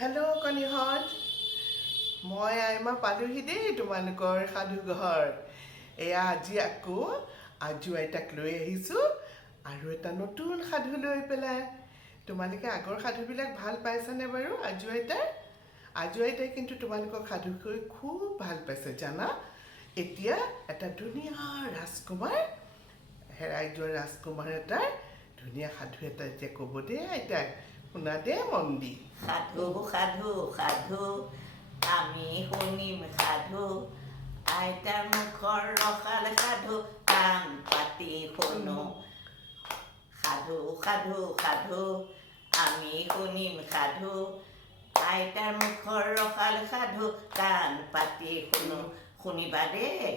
hello' কণীহঁত মই আইমা পালোহি দেই তোমালোকৰ সাধুঘৰ এয়া আজি আকৌ আজু আইতাক লৈ আহিছোঁ আৰু এটা নতুন সাধু লৈ পেলাই তোমালোকে আগৰ সাধুবিলাক ভাল পাইছানে বাৰু আজু আইতাই কিন্তু তোমালোকক সাধু কৈ খুব ভাল পাইছে জানা এতিয়া এটা ধুনীয়া ৰাজকুমাৰ হেৰাই যোৱা ৰাজকুমাৰ এটাৰ ধুনীয়া সাধু এটা এতিয়া ক'ব দেই আইতাক শুনা দে মন দি সাধু সাধু সাধু আমি শুনিম সাধু আইতাৰ মুখৰ ৰসাল সাধু কাণ পাতি শুনো সাধু সাধু সাধু আমি শুনিম সাধু আইতাৰ মুখৰ ৰসাল সাধু কাণ পাতি শুনো শুনিবা দেই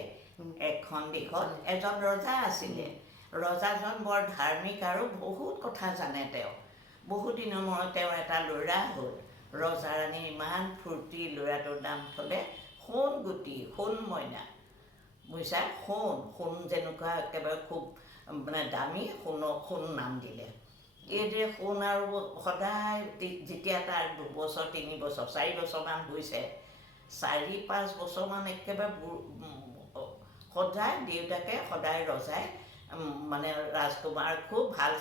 এখন দেশত এজন ৰজা আছিলে ৰজাজন বৰ ধাৰ্মিক আৰু বহুত কথা জানে তেওঁ বহুত দিনৰ মূৰত তেওঁৰ এটা ল'ৰা হ'ল ৰজাৰাণীৰ ইমান ফূৰ্তি ল'ৰাটোৰ নাম থ'লে সোণগুটি সোণ মইনা বুজিছা সোণ যেনেকুৱা একেবাৰে খুব মানে দামী সোণ নাম দিলে এইদৰে সোণ আৰু সদায় যেতিয়া তাৰ 2 বছৰ 3 বছৰ 4 বছৰমান হৈছে 4-5 বছৰমান একেবাৰে সদায় দেউতাকে সদায় ৰজাই মানে ৰাজকুমাৰ খুব ভাল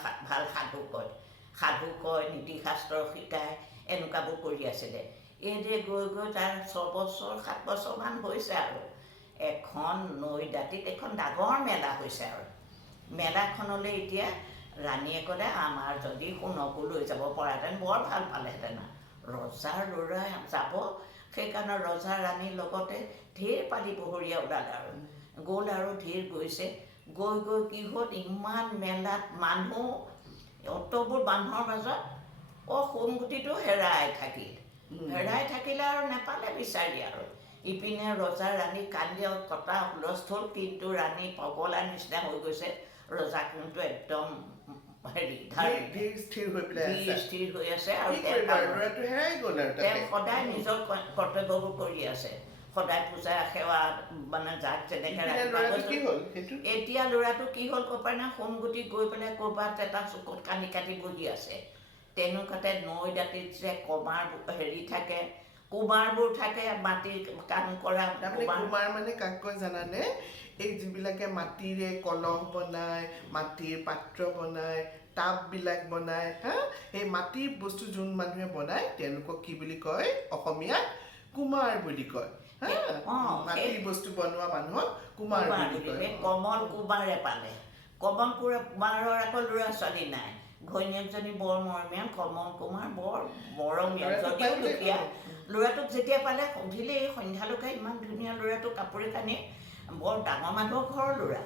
সাধু কয় নীতিশাস্ত্ৰ শিকায় এনেকুৱাবোৰ কৰি আছিলে এইদৰে গৈ গৈ তাৰ 6 বছৰ 7 বছৰমান হৈছে আৰু এখন নৈ দাঁতিত এখন ডাঙৰ মেলা হৈছে আৰু মেলাখনলৈ এতিয়া ৰাণীয়ে ক'লে আমাৰ যদি সোণকো লৈ যাব পৰাহেঁতেন বৰ ভাল পালেহেঁতেন ৰজাৰ ল'ৰা যাব সেইকাৰণে ৰজা ৰাণীৰ লগতে ঢেৰ পালি বহৰীয়া ওলালে আৰু গ'ল আৰু ঢেৰ গৈছে গৈ গৈ কি হ'ল ইমান মেলাত মানুহ অতবোৰ মানুহৰ মাজত সোণগুটিটো হেৰাই থাকিলে আৰু নেপালে বিচাৰি আৰু ইপিনে ৰজা ৰাণী কান্দি কটা হুলস্থুল কিন্তু ৰাণী পগলাৰ নিচিনা হৈ গৈছে ৰজা কিন্তু একদম স্থিৰ হৈ আছে আৰু তেওঁ সদায় নিজৰ কৰ্তব্যবোৰ কৰি আছে সদায় পূজা সেৱা মানে যাক যেনেকৈ এতিয়া ল'ৰাটো কি হ'ল ক'ব পাৰে না সোণগুটি গৈ পেলাই ক'ৰবাত এটা চুকত কান্দি কাটি বহি আছে তেনেকুৱাতে নৈ দাঁতিত যে থাকে কুমাৰবোৰ থাকে মাটিৰ কাম কৰা কুমাৰ মানে কাক কয় জানানে এই যিবিলাকে মাটিৰে কলহ বনায় মাটিৰ পাত্ৰ বনায় টাববিলাক বনায় সেই মাটিৰ বস্তু যোন মানুহে বনায় তেওঁলোকক কি বুলি কয় অসমীয়াত কুমাৰ বুলি কয় মাটিৰ বস্তু বনোৱা মানুহক কুমাৰ বুলি কয় কমল কুমাৰে পালে কমল কুমাৰৰ আকৌ ল'ৰা ছোৱালী নাই ঘৈণীয়েকজনী বৰ মৰমীয়াল কমল কুমাৰ বৰ মৰমীয়াল যদিও দুখীয়া ল'ৰাটোক যেতিয়া পালে সুধিলে এই সন্ধ্যালৈকে ইমান ধুনীয়া ল'ৰাটোক কাপোৰে কানি বৰ ডাঙৰ মানুহৰ ঘৰৰ ল'ৰা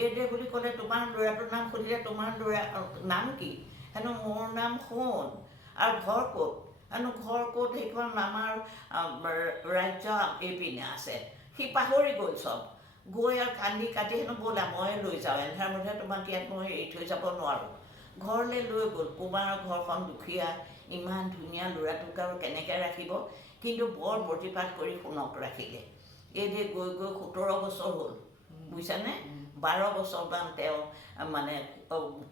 এইদৰে বুলি ক'লে তোমাৰ ল'ৰাটোৰ নাম সুধিলে তোমাৰ ল'ৰা নাম কি হেনো মোৰ নাম সোণ আৰু ঘৰ ক'ত হেনো ঘৰ ক'ত সেইখন আমাৰ ৰাজ্য এইপিনে আছে সি পাহৰি গ'ল চব গৈ আৰু কান্দি কাটি হেনো ব'লা মই লৈ যাওঁ এন্ধাৰ মধ্যে তোমাক ইয়াত মই এৰি থৈ যাব নোৱাৰোঁ ঘৰলৈ লৈ গ'ল কুমাৰৰ ঘৰখন দুখীয়া ইমান ধুনীয়া ল'ৰাটোক আৰু কেনেকৈ ৰাখিব কিন্তু বৰ প্ৰতিপাত কৰি সোণক ৰাখিলে এইদৰে গৈ গৈ 17 বছৰ হ'ল বুজিছানে 12 বছৰমান তেওঁ মানে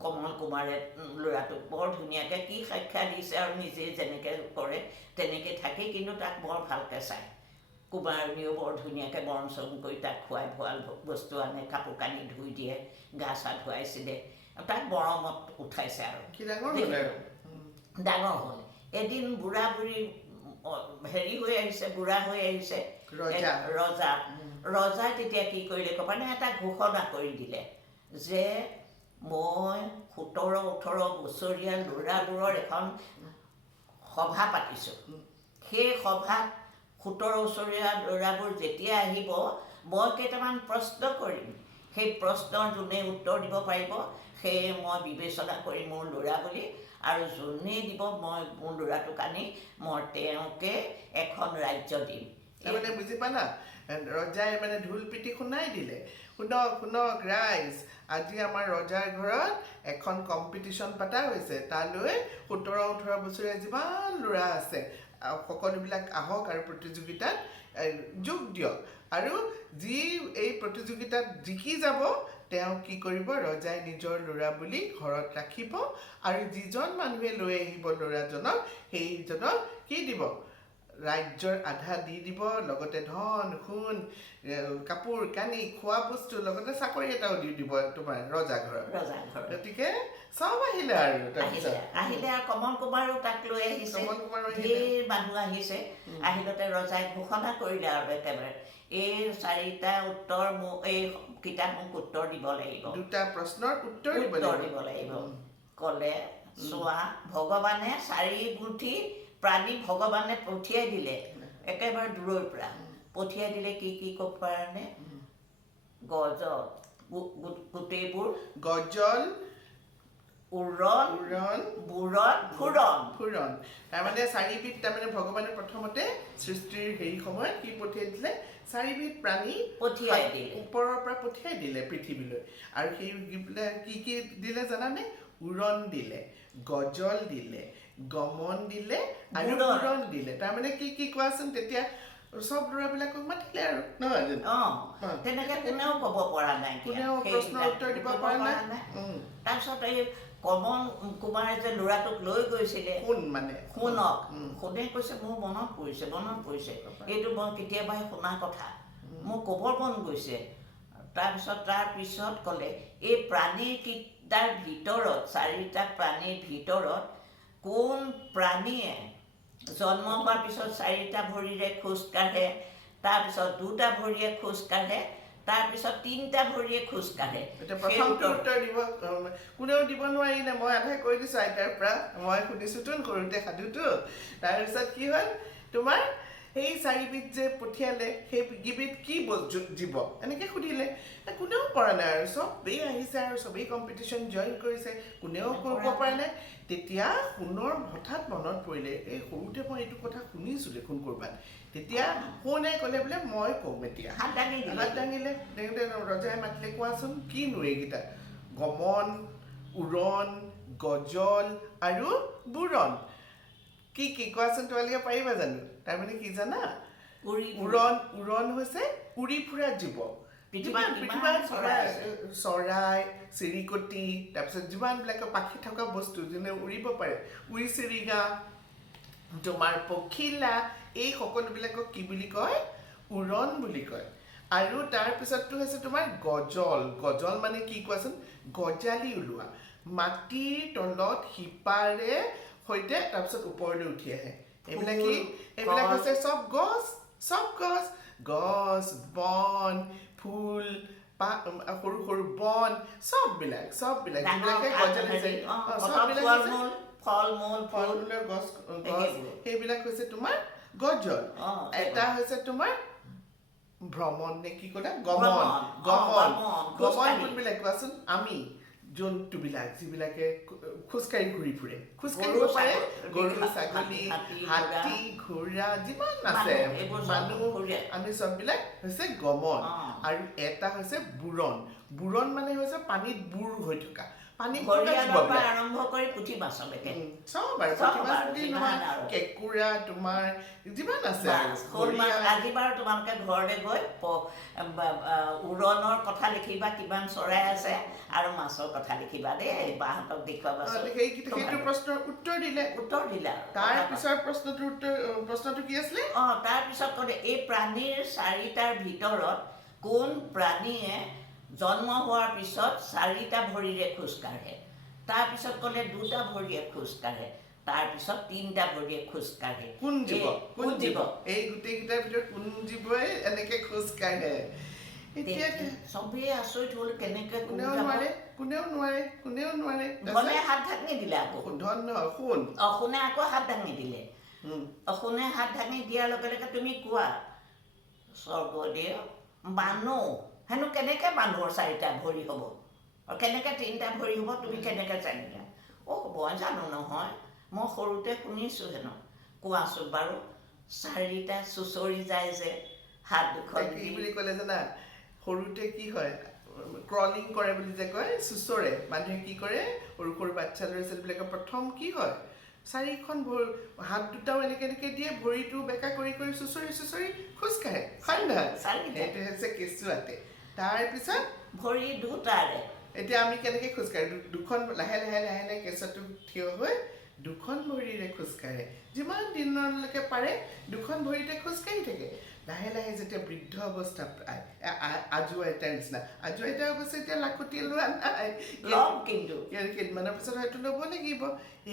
কমল কুমাৰে ল'ৰাটোক বৰ ধুনীয়াকৈ কি শিক্ষা দিছে আৰু নিজে যেনেকৈ কৰে তেনেকৈ থাকি কিন্তু তাক বৰ ভালকৈ চায় কুমাৰণীয়েও বৰ ধুনীয়াকৈ বৰণ চৰণ কৰি তাক খুৱাই ভুৱাল বস্তু আনে কাপোৰ কানি ধুই দিয়ে গা চা ধুৱাইছিলে তাক মৰমত উঠাইছে আৰু ডাঙৰ হ'ল এদিন বুঢ়া বুঢ়ী বুঢ়া হৈ আহিছে ৰজাই তেতিয়া কি কৰিলে ক'বানে এটা ঘোষণা কৰি দিলে যে মই 17-18 বছৰীয়া ল'ৰাবোৰৰ এখন সভা পাতিছোঁ সেই সভাত 17 বছৰীয়া ল'ৰাবোৰ যেতিয়া আহিব মই কেইটামান প্ৰশ্ন কৰিম সেই প্ৰশ্নৰ যোনে উত্তৰ দিব পাৰিব সেয়ে মই বিবেচনা কৰিম মোৰ ল'ৰা বুলি আৰু যোনে দিব মই মোৰ ল'ৰাটোক আনি মই তেওঁকে এখন ৰাজ্য দিম তাৰমানে বুজি পালা ৰজাই মানে ঢোল পিটি শুনাই দিলে শুনক ৰাইজ আজি আমাৰ ৰজাৰ ঘৰত এখন কম্পিটিশ্যন পতা হৈছে তালৈ 17-18 বছৰীয়া যিমান ল'ৰা আছে সকলোবিলাক আহক আৰু প্ৰতিযোগিতাত যোগ দিয়ক আৰু যি এই প্ৰতিযোগিতাত জিকি যাব তেওঁ কি কৰিব ৰজাই নিজৰ ল'ৰা বুলি ঘৰত ৰাখিব আৰু যিজন মানুহে লৈ আহিব ল'ৰাজনক সেইজনক কি দিব ৰাজ্যৰ আধা দি দিব লগতে ধন সোণ কাপোৰ কানি খোৱা বস্তু লগতে চাকৰি এটাও দি দিব তোমাৰ ৰজা ঘৰত গতিকে চব আহিলে আৰু আহিলে আৰু কমল কুমাৰো তাক লৈ আহিছে ধেৰ মানুহ আহিছে আহিলতে ৰজাই ঘোষণা কৰিলে আৰু একেবাৰে এই 4টা উত্তৰ এই কিতাপ মোক উত্তৰ দিব লাগিব 2টা প্ৰশ্নৰ উত্তৰ দিব লাগিব ক'লে চোৱা ভগৱানে 4 মুঠি প্ৰাণী ভগৱানে পঠিয়াই দিলে একেবাৰে দূৰৰ পৰা পঠিয়াই দিলে কি ক'ব পাৰেনে গজল গোটেইবোৰ গজল উৰণ বুৰণ ফুৰণ তাৰমানে 4বিধ তাৰমানে ভগৱানে প্ৰথমতে সৃষ্টিৰ হেৰি সময়ত কি পঠিয়াই দিলে 4বিধ প্ৰাণী পঠিয়াই দিলে ওপৰৰ পৰা পঠিয়াই দিলে পৃথিৱীলৈ আৰু সেই কি দিলে জানানে উৰণ দিলে গজল দিলে গমন দিলে আৰু বুৰণ দিলে তাৰমানে কি কোৱাচোন তেতিয়া সব ল'ৰাবিলাকক মাতিলে আৰু নহয় তেনেকে কোনেও ক'ব পৰা নাই কোনেও প্ৰশ্নৰ উত্তৰ দিব পৰা নাই তাৰপিছত এই কমল কুমাৰে যে ল'ৰাটোক লৈ গৈছিলে শুনক শুনে কৈছে মোৰ মনত পৰিছে এইটো মই কেতিয়াবাই শুনা কথা মোৰ ক'বৰ মন গৈছে তাৰপিছত ক'লে এই প্ৰাণীকেইটাৰ ভিতৰত 4টা প্ৰাণীৰ ভিতৰত কোন প্ৰাণীয়ে জন্ম হোৱাৰ পিছত 4টা ভৰিৰে খোজ কাঢ়ে তাৰপিছত 2টা ভৰিৰে খোজ কাঢ়ে তাৰপিছত 3টা ভৰিৰে খোজ কাঢ়ে প্ৰথমটো উত্তৰ দিব কোনেও দিব নোৱাৰিলে মই আধাই কৈ দিছোঁ আইতাৰ পৰা মই সুধিছোঁতোন সৰুতে সাধুটো তাৰপিছত কি হ'ল তোমাৰ সেই 4বিধ যে পঠিয়ালে সেই কিবিধ কি জীৱ এনেকৈ সুধিলে কোনেও পৰা নাই আৰু চবেই আহিছে আৰু চবেই কম্পিটিশ্যন জইন কৰিছে কোনেও কৰিব পৰা নাই তেতিয়া সোণৰ হঠাৎ মনত পৰিলে এই সৰুতে মই এইটো কথা শুনিছোঁ দেখোন ক'ৰবাত তেতিয়া সোণে ক'লে বোলে মই ক'ম এতিয়া হাত দাঙিলে ৰজাই মাতিলে কোৱাচোন কিনো এইকেইটা গমন উৰণ গজল আৰু বুৰণ কি কোৱাচোন তোমালোকে পাৰিবা জানো তাৰমানে কি জানা উৰণ হৈছে উৰি ফুৰা জীৱ চৰাই চিৰিকটি তাৰপিছত যিমানবিলাকে পাখি থকা বস্তু যোনে উৰিব পাৰে উৰি চিৰিঙা তোমাৰ পখিলা এই সকলোবিলাকক কি বুলি কয় উৰণ বুলি কয় আৰু তাৰপিছতটো হৈছে তোমাৰ গজল মানে কি কোৱাচোন গজালি ওলোৱা মাটিৰ তলত শিপাৰে সৈতে তাৰপিছত ওপৰলৈ উঠি আহে এইবিলাক হৈছে চব গছ বন ফুল সৰু সৰু বন চববিলাক যিবিলাকে গজালি ফল-মূলৰ গছ সেইবিলাক হৈছে তোমাৰ গজল এটা হৈছে তোমাৰ ভ্ৰমণ নে কি ক'লা গমন কোনবিলাক কোৱাচোন আমি জন্তুবিলাক যিবিলাকে খোজকাঢ়ি ঘূৰি ফুৰে খোজকাঢ়িব পাৰে গৰু ছাগলী হাতী ঘোঁৰা যিমান আছে মানুহ আমি চববিলাক হৈছে গমন আৰু এটা হৈছে বুৰণ মানে হৈছে পানীত বুৰ হৈ থকা আৰম্ভ কৰি পুঠি মাছলৈকে চব আৰু পুঠি মাছ বুলি নহয় কেঁকুৰা তোমাৰ যিমান আছে আজি বাৰু তোমালোকে ঘৰলৈ গৈ উৰণৰ কথা লিখিবা কিমান চৰাই আছে আৰু মাছৰ কথা লিখিবা দেই বাহঁতক দেখুৱাবা সেইটো প্ৰশ্নৰ উত্তৰ দিলে তাৰ পিছৰ প্ৰশ্নটো কি আছিলে তাৰপিছত ক'লে এই প্ৰাণীৰ 4টাৰ ভিতৰত কোন প্ৰাণীয়ে জন্ম হোৱাৰ পিছত 4টা ভৰিৰে খোজ কাঢ়ে তাৰপিছত ক'লে 2টা ভৰিৰে খোজ কাঢ়ে তাৰপিছত 3টা ভৰিৰে খোজ কাঢ়ে কোন জীৱ এই গোটেইকেইটাৰ ভিতৰত কোন জীৱই এনেকৈ খোজ কাঢ়ে এতিয়া চবেই আচৰিত হ'ল কেনেকৈ কোনেও নোৱাৰে ধনে হাত ঢাকি দিলে আকৌ ধন নহয় শুনে আকৌ হাত দাঙি দিলে শুনে হাত দাঙি দিয়াৰ লগে লগে তুমি কোৱা স্বৰ্গদেৱ মানুহ হেনো কেনেকৈ মানুহৰ 4টা ভৰি হ'ব আৰু কেনেকৈ 3টা ভৰি হ'ব তুমি কেনেকৈ জানিলা মই জানো নহয় মই সৰুতে শুনিছোঁ হেনো কোৱাচোন বাৰু 4টা চুচৰি যায় যে হাত দুখন কি বুলি ক'লে জানা সৰুতে কি হয় ক্ৰলিং কৰে বুলি যে কয় চুচৰে মানুহে কি কৰে সৰু সৰু বাচ্চা ল'ৰা ছোৱালীবিলাকৰ প্ৰথম কি হয় 4খন হাত দুটাও এনেকৈ দিয়ে ভৰিটো বেকা কৰি চুচৰি খোজকাঢ়ে হয় নহয় সেইটো হৈছে কেঁচুৱাতে তাৰপিছত ভৰি দুটাৰে এতিয়া আমি কেনেকৈ খোজকাঢ়ো দুখন লাহে লাহে লাহে লাহে কেঁচাটো থিয় হৈ দুখন ভৰিৰে খোজকাঢ়ে যিমান দিনলৈকে পাৰে দুখন ভৰিতে খোজকাঢ়ি থাকে লাহে লাহে যেতিয়া বৃদ্ধ অৱস্থা পায় আজু আইতাৰ নিচিনা আজু আইতাৰ অৱস্থা এতিয়া লাখুটি লোৱা নাই লম কিন্তু কেইদিনমানৰ পিছত হয়তো ল'ব লাগিব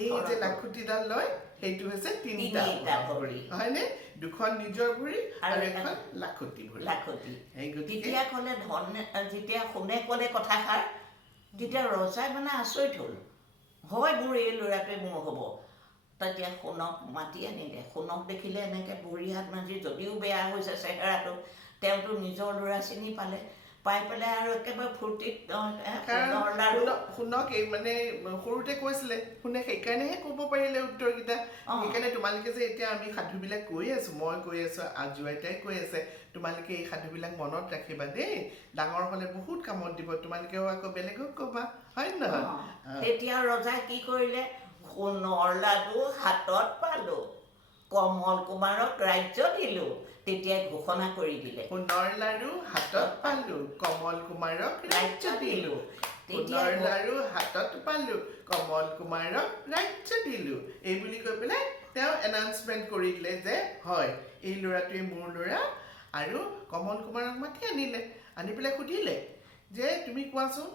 এই যে লাখুটিডাল লয় সেইটো হৈছে তিনিটা ভৰি হয়নে দুখন নিজৰ ভৰি আৰু এখন লাখুটি ভৰি লাখুটি এই গতিকে তেতিয়া ক'লে যেতিয়া শুনে ক'লে কথাষাৰ তেতিয়া ৰজাই মানে আচৰিত হ'ল হয় মোৰ এই ল'ৰাটোৱে মোৰ হ'ব তেতিয়া সোণক মাতি আনিলে সোণক দেখিলে এনেকৈ ভৰি হাত মাজি যদিও বেয়া হৈছে চেহেৰাটো তেওঁতো নিজৰ ল'ৰা চিনি পালে পাই পেলাই আৰু একেবাৰে ফূৰ্তিত শুনক এই মানে সৰুতে কৈছিলে শুনে সেইকাৰণেহে ক'ব পাৰিলে উত্তৰকেইটা সেইকাৰণে তোমালোকে যে এতিয়া আমি সাধুবিলাক কৈ আছো মই কৈ আছো আজু আইতাই কৈ আছে তোমালোকে এই সাধুবিলাক মনত ৰাখিবা দেই ডাঙৰ হ'লে বহুত কামত দিব তোমালোকেও আকৌ বেলেগক ক'বা হয় নহয় তেতিয়া ৰজাই কি কৰিলে সোণৰ লাডু হাতত পালো কমল কুমাৰক ৰাজ্য দিলো তেতিয়াই ঘোষণা কৰি দিলে সোণৰ লাড়ু হাতত পালো কমল কুমাৰক ৰাজ্য দিলো সোণৰ লাড়ু হাতত পালো কমল কুমাৰক ৰাজ্য দিলো এই বুলি কৈ পেলাই তেওঁ এনাউন্সমেণ্ট কৰি দিলে যে হয় এই ল'ৰাটোৱে মোৰ ল'ৰা আৰু কমল কুমাৰক মাতি আনিলে আনি পেলাই সুধিলে যে তুমি কোৱাচোন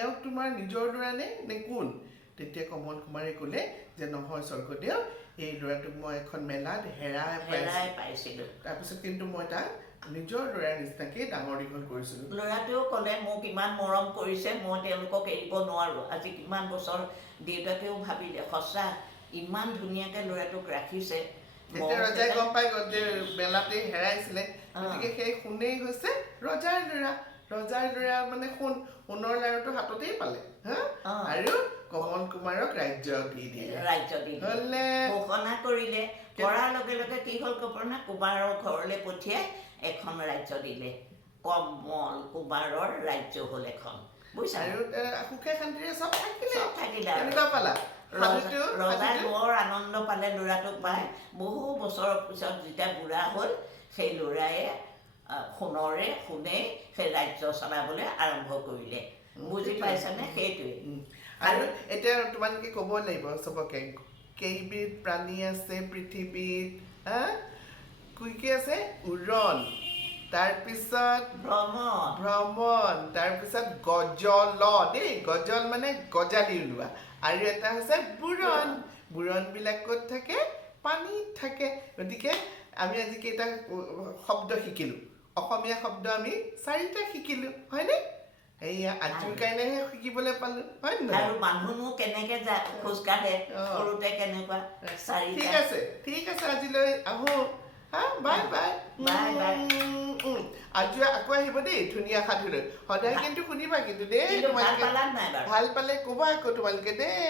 এওঁক তোমাৰ নিজৰ ল'ৰা নে কোন তেতিয়া কমল কুমাৰে ক'লে যে নহয় স্বৰ্গদেউ এই ল'ৰাটোক মই এখন মেলাত হেৰাই পাইছিলোঁ তাৰপিছত কিন্তু মই তাক নিজৰ ল'ৰাৰ নিচিনাকৈ ডাঙৰ দীঘল কৰিছিলোঁ ল'ৰাটোৱেও ক'লে মোক ইমান মৰম কৰিছে মই তেওঁলোকক এৰিব নোৱাৰোঁ আজি কিমান বছৰ দেউতাকেও ভাবিলে সঁচা ইমান ধুনীয়াকৈ ল'ৰাটোক ৰাখিছে তেতিয়া ৰজাই গম পাই গ'ল যে মেলাতে হেৰাইছিলে গতিকে সেই সোণেই হৈছে ৰজাৰ ল'ৰা মানে সোণৰ লাড়ুটো হাততেই পালে আৰু কমল কুমাৰক ৰাজ্য দি দিলে ঘোষণা কৰিলে কৰাৰ লগে লগে কি হ'ল কুমাৰৰ ঘৰলৈ পঠিয়াই এখন ৰাজ্য দিলে কমল কুমাৰৰ ৰাজ্য হ'ল এখন বুজিছা আৰু সুখে শান্তিৰে চব থাকিলে কেনেকুৱা পালা ৰজাই বৰ আনন্দ পালে ল'ৰাটোক পাই বহু বছৰৰ পিছত যেতিয়া বুঢ়া হ'ল সেই ল'ৰায়ে সোণে সেই ৰাজ্য চলাবলৈ আৰম্ভ কৰিলে বুজি পাইছানে সেইটোৱে আৰু এতিয়া তোমালোকে ক'ব লাগিব চবকে কেইবিধ প্ৰাণী আছে পৃথিৱীত কি আছে উৰণ তাৰপিছত ভ্ৰমণ তাৰপিছত গজল দেই গজল মানে গজালি ওলোৱা আৰু এটা হৈছে বুৰণ ক'ত থাকে পানীত থাকে গতিকে আমি আজি কেইটা শব্দ শিকিলোঁ অসমীয়া শব্দ আমি 4টা শিকিলোঁ হয়নে এইয়া আজিৰ কাৰণেহে শিকিবলৈ পালোঁ হয় নহয় আৰু মানুহনো কেনেকৈ খোজকাঢ়ে সৰুতে কেনেকুৱা ঠিক আছে আজিলৈ আহোঁ বাই আজি আকৌ আহিব দেই ধুনীয়া সাধুলৈ সদায় কিন্তু শুনিবা কিন্তু দেই ভাল পালা নাই ভাল পালে ক'বা আকৌ তোমালোকে দেই